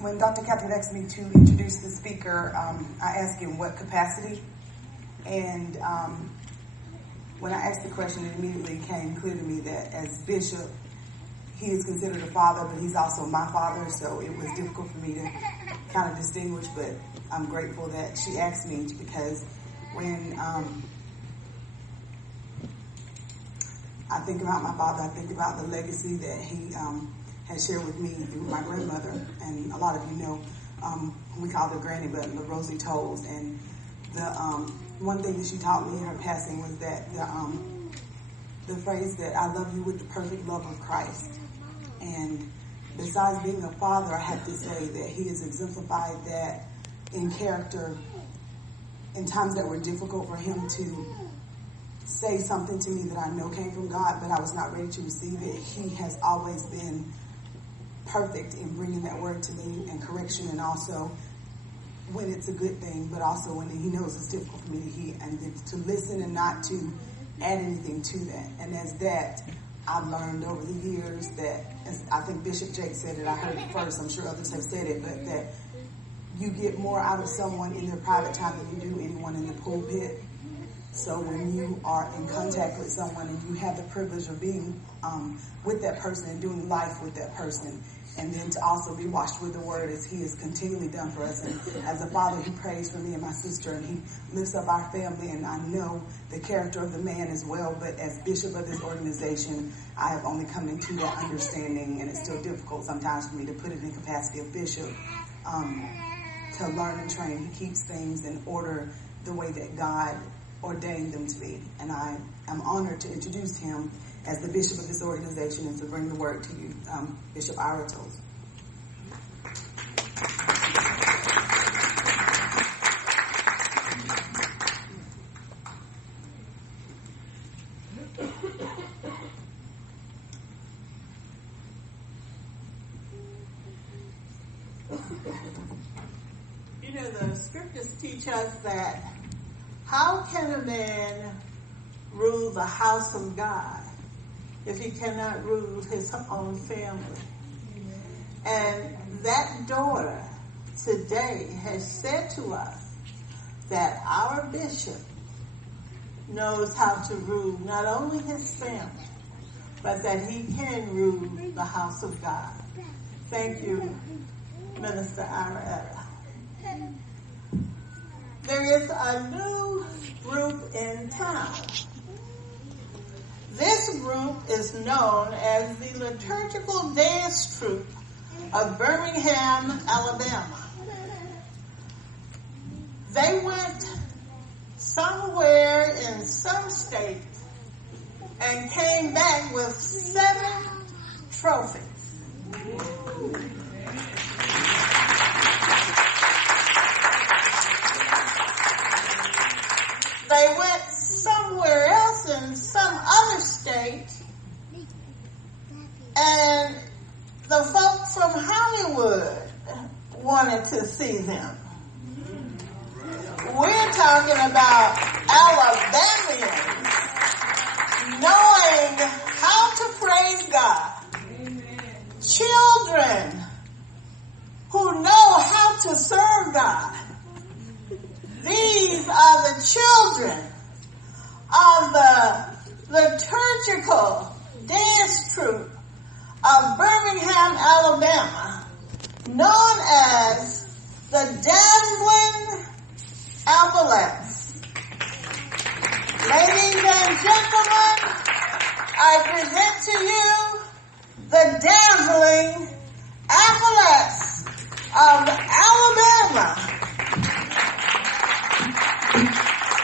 when Dr. Catherine asked me to introduce the speaker, I asked him what capacity. And when I asked the question, it immediately came clear to me that as bishop, he is considered a father, but he's also my father. So it was difficult for me to kind of distinguish, but I'm grateful that she asked me, because when I think about my father, I think about the legacy that he has shared with me through my grandmother. And a lot of you know, we called her Granny, but Rosie Toles. And the one thing that she taught me in her passing was that the phrase that I love you with the perfect love of Christ. And besides being a father, I have to say that he has exemplified that in character in times that were difficult for him to say something to me that I know came from God, but I was not ready to receive it. He has always been perfect in bringing that word to me and correction, and also when it's a good thing, but also when he knows it's difficult for me to hear and to listen and not to add anything to that. And as that, I've learned over the years that, as I think Bishop Jake said it, I heard it first, I'm sure others have said it, but that you get more out of someone in their private time than you do anyone in the pulpit. So when you are in contact with someone and you have the privilege of being with that person and doing life with that person, and then to also be washed with the word as he has continually done for us. And as a father, he prays for me and my sister, and he lifts up our family, and I know the character of the man as well. But as bishop of this organization, I have only come into that understanding, and it's still difficult sometimes for me to put it in capacity of bishop, to learn and train. He keeps things in order the way that God ordained them to be. And I am honored to introduce him as the bishop of this organization and to bring the word to you, Bishop Ira Toles. You know, the scriptures teach us that how can a man rule the house of God if he cannot rule his own family? And that daughter today has said to us that our bishop knows how to rule not only his family, but that he can rule the house of God. Thank you, Minister Ira. There is a new group in town. This group is known as the Liturgical Dance Troupe of Birmingham, Alabama. They went somewhere in some state and came back with 7 trophies. They went somewhere else in some other state, and the folks from Hollywood wanted to see them. We're talking about Alabamians knowing how to praise God. Children who know how to serve God. These are the children of the liturgical dance troupe of Birmingham, Alabama, known as the Dazzling Applettes. Ladies and gentlemen, I present to you the Dazzling Applettes of Alabama.